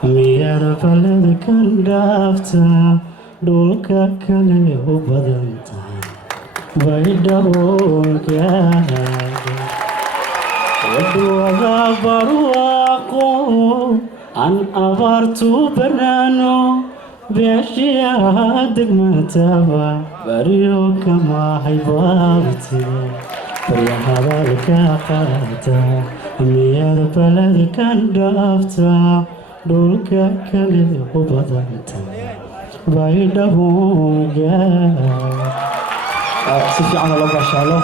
miyar balad kan dhaafta dhulka kale u badanta baydhabow gaadha wadwada barwaaqo an abaartu banaano beeshiyaha degmataba baryo kama haybaabti barya hadalka qaata miyar balad kan dhaafta dhulka kale u badanta baydhabow gaadha si fiican loo bashaalo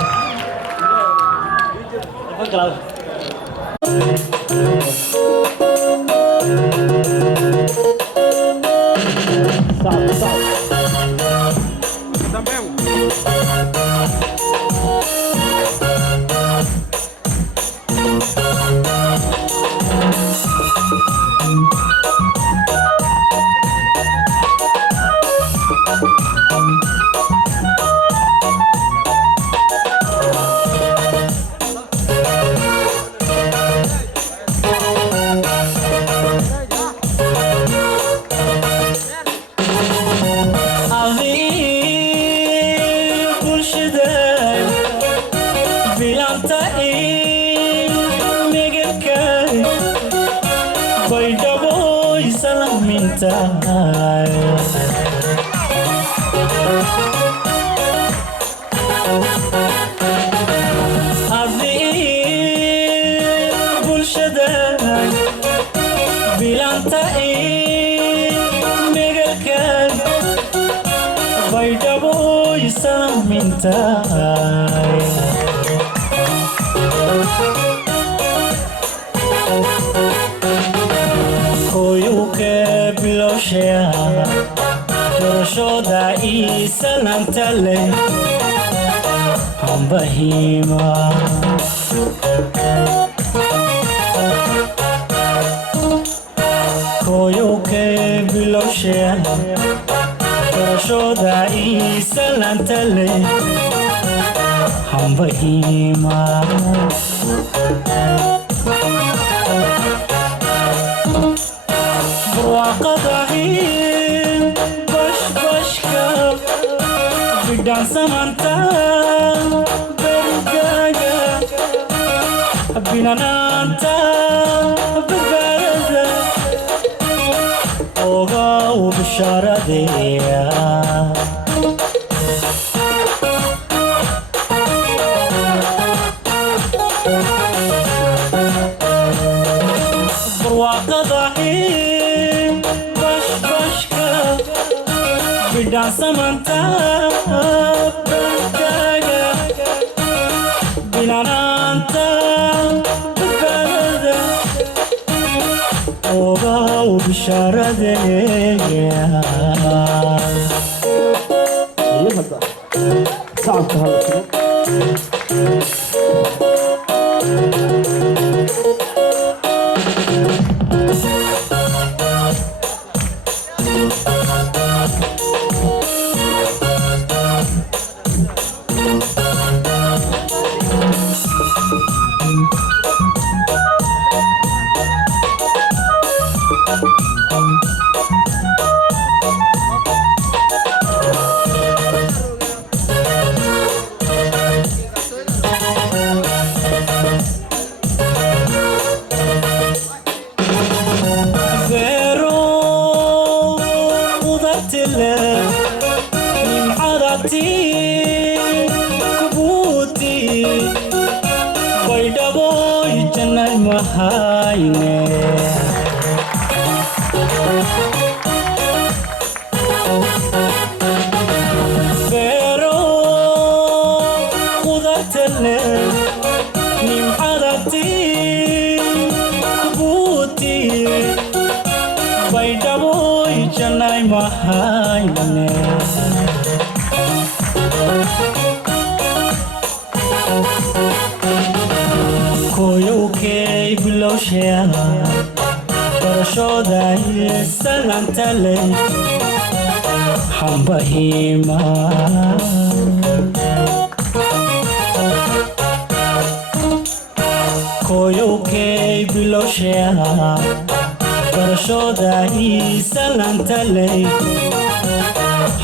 barashoodahi salantaley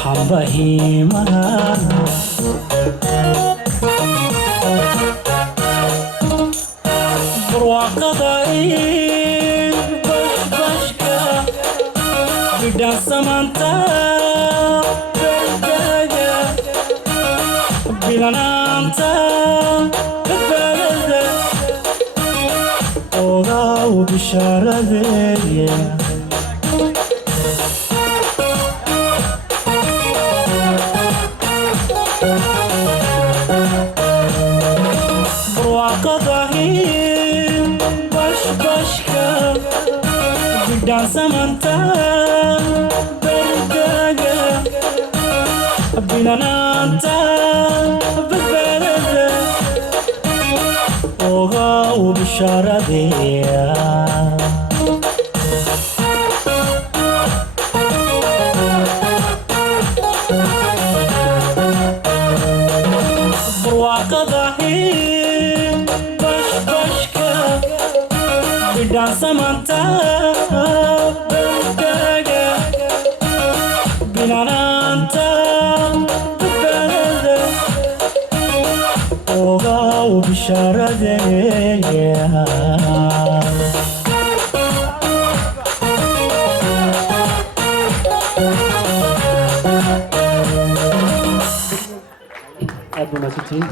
hambahimaana barwaaqada bashbashka bidhaan samanta berdaga bilanaanta badbaadada ogaw bishaaradeeya barwaaqadahi bashbashka bidhaan samanta berdaga bilanaanta badbaadada ogaw bishaaradeeya barwaaqadahi bashbashka bidhaan samanta berdaga bilanaanta badbaadada ogaw bishaaradeeya aad baa mahadsantihiin